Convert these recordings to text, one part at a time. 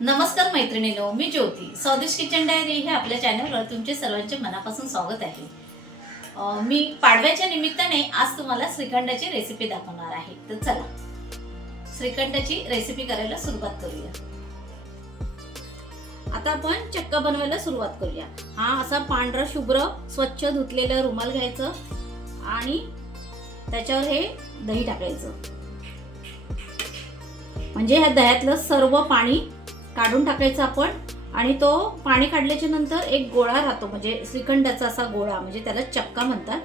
नमस्कार मैत्रिणीनो मी ज्योती. स्वदेश kitchen diary हे आपल्या चॅनलवर तुमचे सर्वांचे मनापासून स्वागत आहे. मी पाडव्याच्या निमित्ताने आज तुम्हाला श्रीखंडाची रेसिपी दाखवणार आहे. तर चला श्रीखंडाची रेसिपी करायला सुरुवात करूया. आता आपण चक्का बनवायला सुरुवात करूया. हा असा पांढरा शुभ्र स्वच्छ धुतलेला रुमाल घ्यायचं आणि त्याच्यावर हे दही टाकायचं. म्हणजे ह्या दह्यातलं सर्व पाणी काढून टाकायचं आपण आणि तो पाणी काढल्याच्या नंतर एक गोळा राहतो म्हणजे श्रीखंडाचा असा गोळा म्हणजे त्याला चक्का म्हणतात.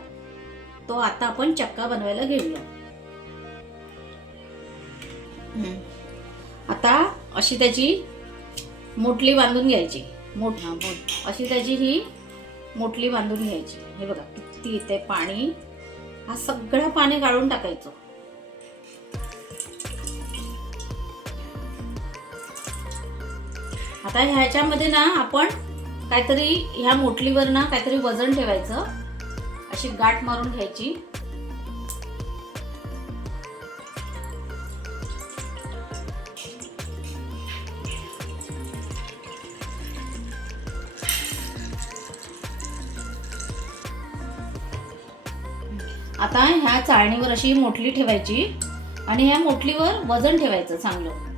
तो आता आपण चक्का बनवायला घेऊया. आता अशी त्याची मोटली बांधून घ्यायची. मोठ मोठ अशी त्याची ही मोटली बांधून घ्यायची. हे बघा किती येते पाणी हा सगळं पाणी काढून टाकायचं. आता ह्याच्यामध्ये ना आपण काहीतरी ह्या मोटलीवर ना काहीतरी वजन ठेवायचं. अशी गाठ मारून घ्यायची. आता ह्या चाळणीवर अशी मोटली ठेवायची आणि ह्या मोटलीवर वजन ठेवायचं चांगलं.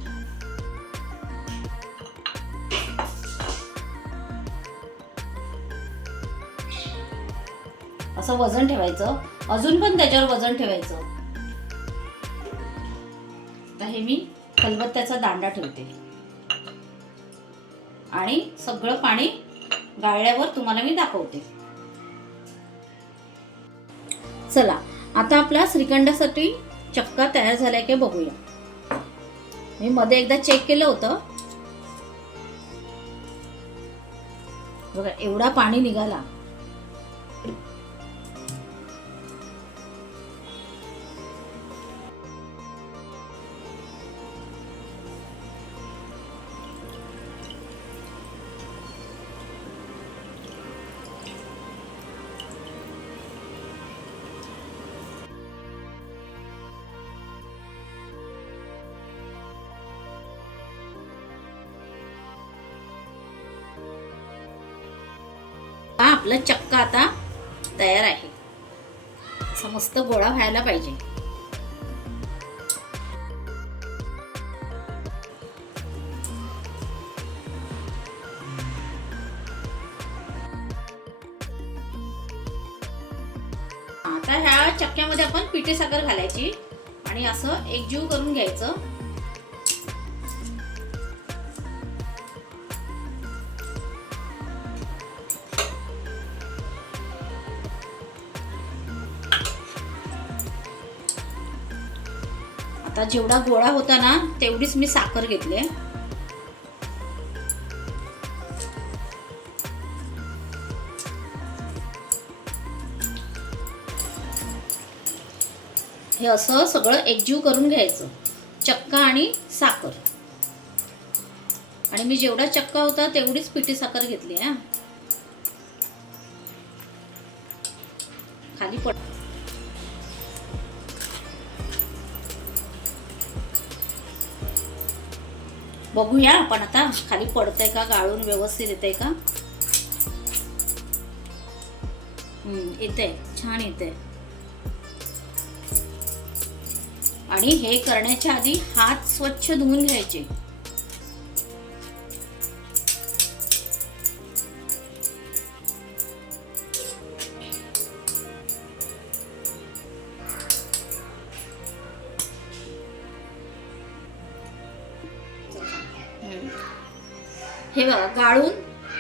असं वजन ठेवायचं. अजून पण त्याच्यावर वजन ठेवायचं. आता हे मी खलबत्त्याचा दांडा ठेवते. आणि सगळं पाणी गाळल्यावर तुम्हाला मी दाखवते. चला आता आपल्या श्रीखंडासाठी चक्का तयार झालाय की बघूया. मी मध्ये एकदा चेक केलं होतं. बघा एवढा पाणी निघाला. आपलं चक्का आता तयार आहे. असा मस्त गोळा व्हायला पाहिजे. आता ह्या चक्क्यामध्ये आपण पिठी साखर घालायची आणि असं एकजीव करून घ्यायचं. आता जेवढा गोळा होता ना तेवढीच मी साखर घेतली. हे असं सगळं एकजीव करून घ्यायचं. चक्का आणि साखर. आणि मी जेवढा चक्का होता तेवढीच पिठी साखर घेतली हा. खाली पड बघूया आपण आता खाली पडतंय का गाळून व्यवस्थित येतंय का? हम्म येते छान येते आणि हे करण्याच्या आधी हात स्वच्छ धुवून घ्यायचे. हे बघा गाळून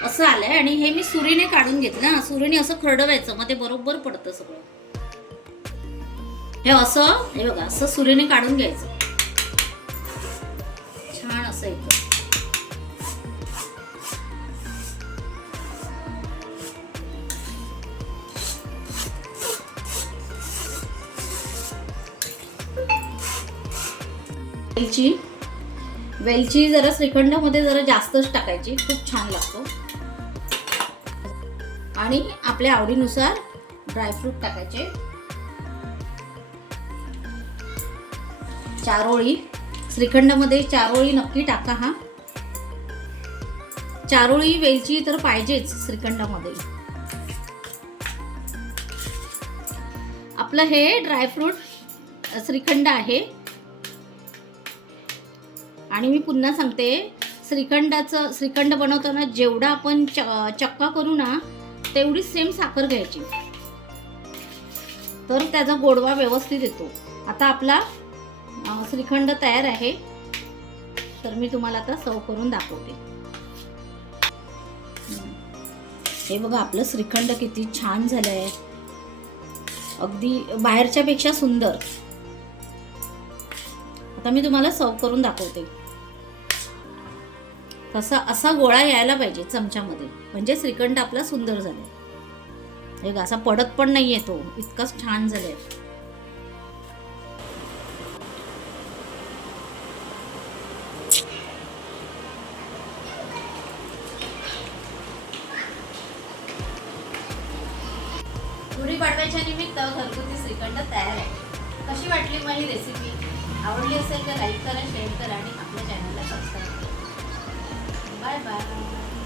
असं आलंय आणि हे मी सुरीने काढून घेतलं ना सुरीने असं खरडवायचं मग ते बरोबर पडतं सगळं. हे असं हे बघा असं सुरीने काढून घ्यायचं. छान असं येतं वेलची वेलची जरा श्रीखंडामध्ये जरा जास्तच टाकायची. खूप छान लागतो. आणि आपल्या आवडीनुसार ड्रायफ्रूट टाकायचे. चारोळी श्रीखंडामध्ये चारोळी नक्की टाका हा. चारोळी वेलची तर पाहिजेच श्रीखंडामध्ये. आपलं हे ड्रायफ्रूट श्रीखंड आहे. आणि मी पुन्हा सांगते श्रीखंडाचं श्रीखंड बनवताना जेवढा आपण च चक्का करू ना तेवढी सेम साखर घ्यायची. तर त्याचा गोडवा व्यवस्थित येतो. आता आपला श्रीखंड तयार आहे. तर मी तुम्हाला आता सर्व करून दाखवते. हे बघा आपलं श्रीखंड किती छान झालं आहे अगदी बाहेरच्यापेक्षा सुंदर. आता मी तुम्हाला सर्व करून दाखवते. तसा असा गोळा यायला पाहिजे चमच्यामध्ये. म्हणजे श्रीखंड आपला सुंदर झालाय. एक असा पडत पण नाहीये तो. इतकाच छान झालाय. गुढीपाडव्याच्या निमित्त घरगुती श्रीखंड तयार आहे. कशी वाटली माझी रेसिपी आवडली असेल तर लाईक करा शेअर करा आणि आपल्या चॅनलला सबस्क्राईब करा. 拜拜。